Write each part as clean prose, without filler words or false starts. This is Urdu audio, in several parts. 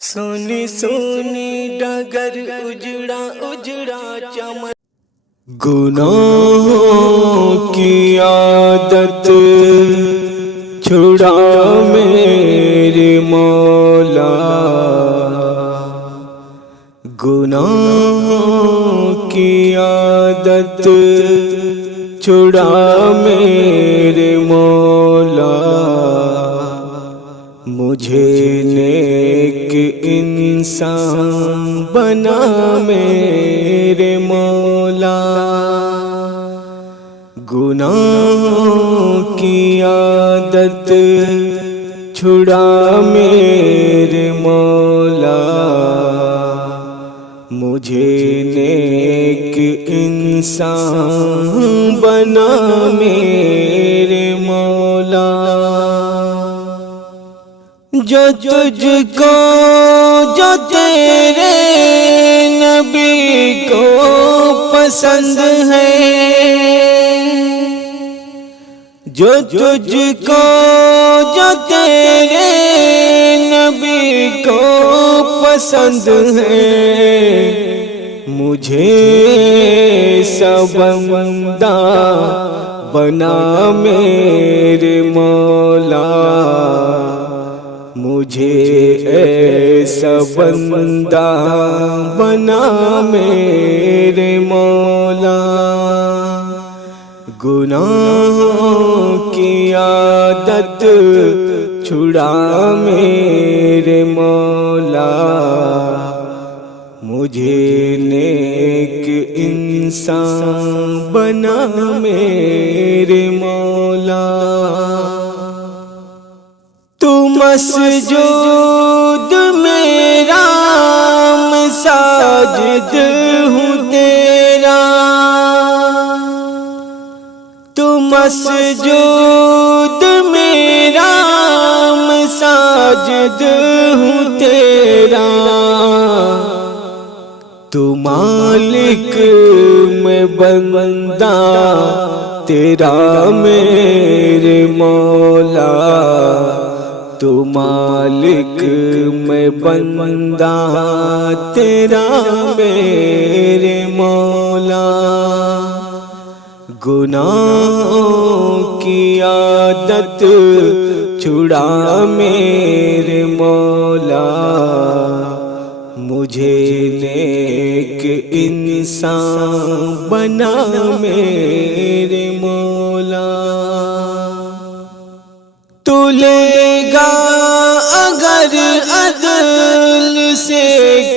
سونی سونی ڈگر اجڑا اجڑا چمن، گناہوں کی عادت چھڑا میرے مولا، گناہوں کی عادت چھڑا میرے مولا، مجھے نیک انسان بنا میرے مولا، گناہوں کی عادت چھڑا میرے مولا، مجھے نیک انسان بنا میرے مولا، جو تجھ کو جو تیرے نبی کو پسند ہے، جو تجھ کو جو تیرے نبی کو پسند ہے، مجھے سبندہ بنا میرے مولا، مجھے ایسا بندہ بنا میرے مولا، گناہوں کی عادت چھڑا میرے مولا، مجھے نیک انسان بنا میرے مولا، تو مسجود میرا مساجد ہوں تیرا، تو مسجود میرا مساجد ہوں تیرا، تو مالک میں بندہ تیرا میرے مولا، تو مالک میں بندہ تیرا میرے مولا، گناہوں کی عادت چھڑا میرے مولا، مجھے نیک انسان بنا میرے مولا، تو لے گا اگر عدل سے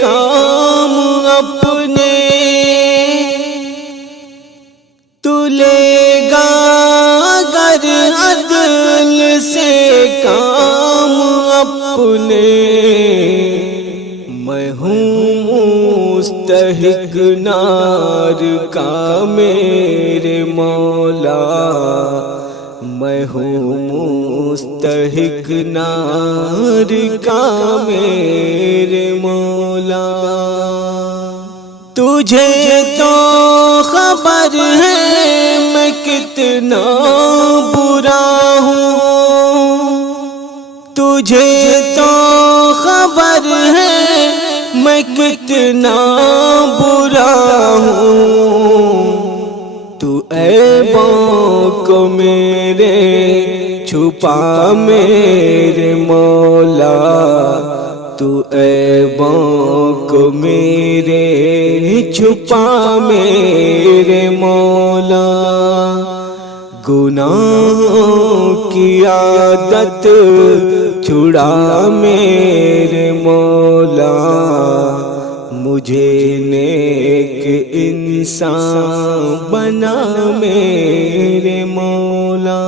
کام اپنے، تو لے گا اگر عدل سے کام اپنے، میں ہوں مستحق نار کا میرے مولا، میں ہوں مستحق نار کا میرے مولا، تجھے تو خبر ہے میں کتنا برا ہوں، تجھے تو خبر ہے میں کتنا برا ہوں، تو عیبوں کو میرے چھپا میرے مولا، تو عیبوں کو میرے چھپا میرے مولا، گناہوں کی عادت چھڑا میرے مولا، مجھے نیک انسان بنا میرے مولا۔